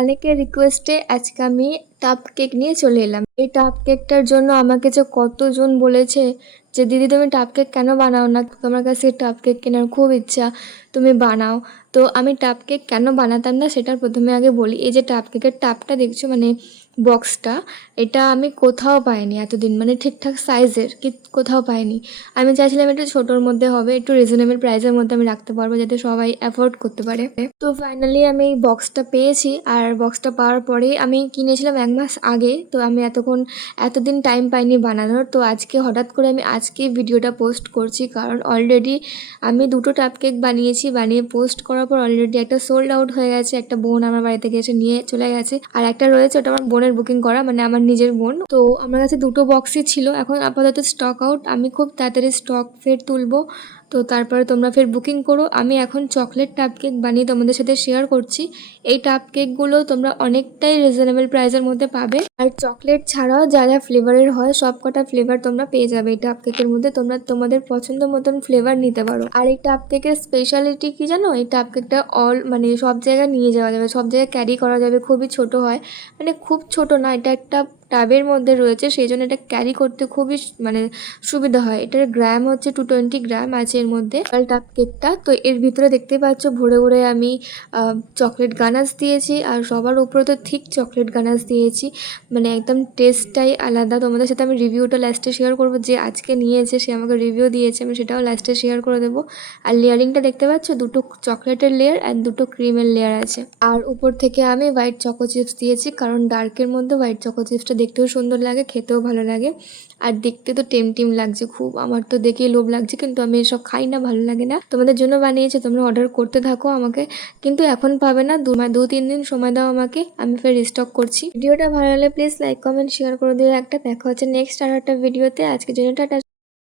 অনেকের রিকোয়েস্টে আজকে আমি টাপ কেক নিয়ে চলে এলাম। এই টাপ কেকটার জন্য আমাকে যে কতজন বলেছে যে দিদি তুমি টাপ কেক কেন বানাও না, তোমার কাছে টাপ কেক কেনার খুব ইচ্ছা, তুমি বানাও। তো আমি টাপ কেক কেন বানাতাম না সেটা প্রথমে আগে বলি। এই যে টাপ কেকের টাপটা দেখছো, মানে বক্সটা, এটা আমি কোথাও পাইনি এতদিন, মানে ঠিকঠাক সাইজের কোথাও পাইনি। আমি চাইছিলাম একটু ছোটোর মধ্যে হবে, একটু রিজনেবল প্রাইসের মধ্যে আমি রাখতে পারবো যাতে সবাই অ্যাফোর্ড করতে পারে। তো ফাইনালি আমি এই বক্সটা পেয়েছি, আর বক্সটা পাওয়ার পরেই আমি কিনেছিলাম 1 মাস আগে। তো আমি এতদিন টাইম পাইনি বানানোর। তো আজকে হঠাৎ করে আমি আজকে ভিডিওটা পোস্ট করছি, কারণ অলরেডি আমি 2টো টাপ কেক বানিয়েছি। বানিয়ে পোস্ট করার পর অলরেডি একটা সোল্ড আউট হয়ে গেছে, একটা বোন আমার বাড়ি থেকে এসে নিয়ে চলে গেছে। আর একটা রয়েছে, ওটা আমার বোনের বুকিং করা, মানে আমার নিজের বোন। তো আমার কাছে 2টো বক্সই ছিল, এখন আপাতত স্টক আউট। আমি খুব তাড়াতাড়ি স্টক ফের তুলবো, তো তারপরে তোমরা ফের বুকিং করো। আমি এখন চকলেট টাপ কেক বানিয়ে তোমাদের সাথে শেয়ার করছি। এই টাপ কেকগুলো তোমরা অনেকটাই রিজনেবল প্রাইসের মধ্যে পাবে, আর চকলেট ছাড়াও যা যা ফ্লেভারের হয় সব কটা ফ্লেভার তোমরা পেয়ে যাবে এই টাপ কেকের মধ্যে। তোমরা তোমাদের পছন্দ মতন ফ্লেভার নিতে পারো। আর এই টাপ কেকের স্পেশালিটি কি জানো, এই টাপ কেকটা মানে সব জায়গায় নিয়ে যাওয়া যাবে, সব জায়গায় ক্যারি করা যাবে। খুবই ছোট হয়, মানে খুব ছোট না, এটা একটা টাবের মধ্যে রয়েছে, সেই জন্য এটা ক্যারি করতে খুবই মানে সুবিধা হয়। এটার গ্রাম হচ্ছে 220 গ্রাম আছে এর মধ্যে টাপ কেকটা। তো এর ভিতরে দেখতে পাচ্ছ ভরে ভরে আমি চকলেট গানাশ দিয়েছি, আর সবার উপরে তো ঠিক চকলেট গানাশ দিয়েছি, মানে একদম টেস্টটাই আলাদা। তোমাদের সাথে আমি রিভিউটা লাস্টে শেয়ার করবো, যে আজকে নিয়েছে সে আমাকে রিভিউ দিয়েছে, আমি সেটাও লাস্টে শেয়ার করে দেবো। আর লেয়ারিংটা দেখতে পাচ্ছ, 2টো চকলেটের লেয়ার আর 2টো ক্রিমের লেয়ার আছে। আর উপর থেকে আমি হোয়াইট চকো চিপস দিয়েছি, কারণ ডার্কের মধ্যে হোয়াইট চকো চিপসটা দেখতেও সুন্দর লাগে, খেতেও ভালো লাগে, আর দেখতে তো টেমটিম লাগছে খুব। আমার তো দেখেই লোভ লাগছে, কিন্তু আমি এসব খাই না, ভালো লাগে না। তোমাদের জন্য বানিয়েছি, তোমরা অর্ডার করতে থাকো আমাকে, কিন্তু এখন পাবে না, 2-3 দিন সময় দাও আমাকে, আমি ফের রিস্টক করছি। ভিডিওটা ভালো লাগলে প্লিজ লাইক কমেন্ট শেয়ার করে দিও একটা। দেখা হচ্ছে নেক্সট আর একটা ভিডিওতে। আজকের জন্য টাটা।